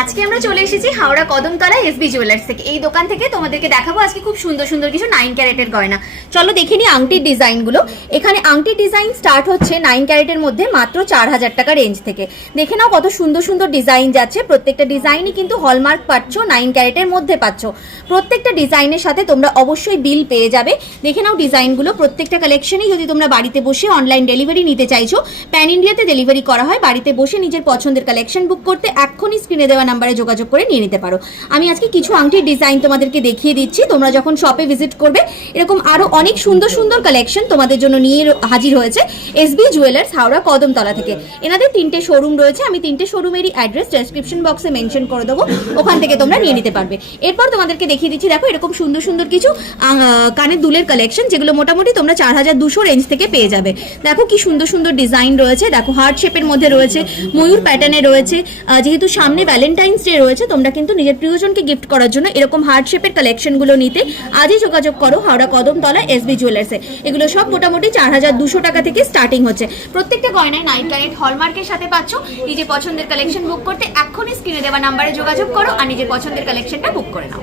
আজকে আমরা চলে এসেছি হাওড়া কদমতলা এসবি জুয়েলার্স থেকে। এই দোকান থেকে তোমাদেরকে দেখাবো আজকে খুব সুন্দর সুন্দর কিছু 9 ক্যারেটের গয়না। চলো দেখে নিই আংটির ডিজাইনগুলো। এখানে আংটির ডিজাইন স্টার্ট হচ্ছে 9 ক্যারেটের মধ্যে মাত্র 4000 টাকা রেঞ্জ থেকে। দেখে নাও কত সুন্দর সুন্দর ডিজাইন যাচ্ছে। প্রত্যেকটা ডিজাইনই কিন্তু হলমার্ক পাচ্ছ, 9 ক্যারেটের মধ্যে পাচ্ছ। প্রত্যেকটা ডিজাইনের সাথে তোমরা অবশ্যই বিল পেয়ে যাবে। দেখে নাও ডিজাইনগুলো, প্রত্যেকটা কালেকশনই যদি তোমরা বাড়িতে বসে অনলাইন ডেলিভারি নিতে চাইছো, প্যান ইন্ডিয়াতে ডেলিভারি করা হয়। বাড়িতে বসে নিজের পছন্দের কালেকশন বুক করতে এক্ষুনি স্ক্রিনে দেওয়া নাম্বারে যোগাযোগ করে নিয়ে নিতে পারো। আমি আজকে কিছু আংটির ডিজাইন তোমাদেরকে দেখিয়ে দিচ্ছি। তোমরা যখন শপে ভিজিট করবে এরকম আরো অনেক সুন্দর সুন্দর কালেকশন তোমাদের জন্য নিয়ে হাজির হয়েছে এসবি জুয়েলার্স হাওড়া কদমতলা থেকে। এনাদের 3টে শোরুম রয়েছে। আমি 3টে শোরুমেরই অ্যাড্রেস ডেসক্রিপশন বক্সে মেনশন করে দেবো, ওখান থেকে তোমরা নিয়ে নিতে পারবে। এরপর তোমাদেরকে দেখিয়ে দিচ্ছি, দেখো এরকম সুন্দর সুন্দর কিছু কানের দুলের কালেকশন, যেগুলো মোটামুটি তোমরা 4200 রেঞ্জ থেকে পেয়ে যাবে। দেখো কি সুন্দর সুন্দর ডিজাইন রয়েছে। দেখো হার্ট শেপের মধ্যে রয়েছে, ময়ূর প্যাটার্নে রয়েছে। যেহেতু সামনে ভ্যালেন্টাইন্স ডে রয়েছে, তোমরা কিন্তু নিজের প্রিয়জনকে গিফট করার জন্য এরকম হার্ট শেপের কালেকশনগুলো নিতে আজই যোগাযোগ করো হাওড়া কদমতলা এসবি জুয়েলার্সে। এগুলো সব মোটামুটি 4200 টাকা থেকে স্টার্টিং হচ্ছে। প্রত্যেকটা গয়নায় 9 ক্যারেট হলমার্কের সাথে পাচ্ছ। নিজের পছন্দের কালেকশন বুক করতে এক্ষুনি স্ক্রিনে দেওয়া নাম্বারে যোগাযোগ করো আর নিজের পছন্দের কালেকশনটা বুক করে নাও।